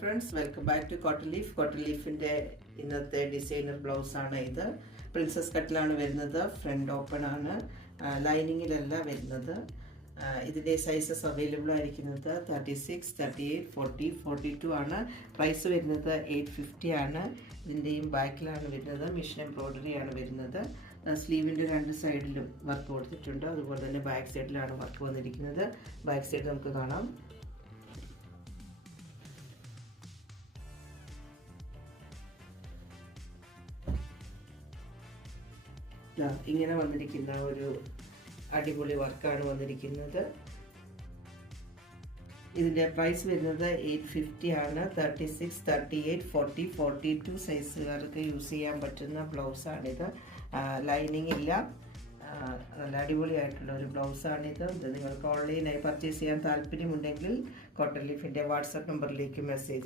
Friends, welcome back to Cotton Leaf. Cotton Leafന്റെ ഇന്നത്തെ designer blouse ആണ് ഇത്. പ്രിൻസസ് കട്ടിലാണ് വരുന്നത്. ഫ്രണ്ട് ഓപ്പൺ ആണ്, ലൈനിങ്ങിലല്ല വരുന്നത്. ഇതിൻ്റെ സൈസസ് അവൈലബിൾ ആയിരിക്കുന്നത് 36, 38, 40, 42 ആണ്. പ്രൈസ് വരുന്നത് 850 ആണ്. ഇതിൻ്റെയും ബാക്കിലാണ് വരുന്നത്. മിഷൻ എംബ്രോയ്ഡറി ആണ് വരുന്നത്. സ്ലീവിൻ്റെ രണ്ട് സൈഡിലും വർക്ക് കൊടുത്തിട്ടുണ്ട്. അതുപോലെ തന്നെ ബാക്ക് സൈഡിലാണ് വർക്ക് വന്നിരിക്കുന്നത്. ബാക്ക് സൈഡ് നമുക്ക് കാണാം. ഇങ്ങനെ വന്നിരിക്കുന്ന ഒരു അടിപൊളി വർക്കാണ് വന്നിരിക്കുന്നത്. ഇതിൻ്റെ പ്രൈസ് വരുന്നത് 850 ആണ്. 36, 38, 40, 42 സൈസുകാർക്ക് യൂസ് ചെയ്യാൻ പറ്റുന്ന ബ്ലൗസാണിത്. ലൈനിങ് ഇല്ല, നല്ല അടിപൊളിയായിട്ടുള്ള ഒരു ബ്ലൗസാണിത്. ഇത് നിങ്ങൾക്ക് ഓൺലൈനായി പർച്ചേസ് ചെയ്യാൻ താല്പര്യമുണ്ടെങ്കിൽ കോട്ടൺ ലീഫിൻ്റെ വാട്സപ്പ് നമ്പറിലേക്ക് മെസ്സേജ്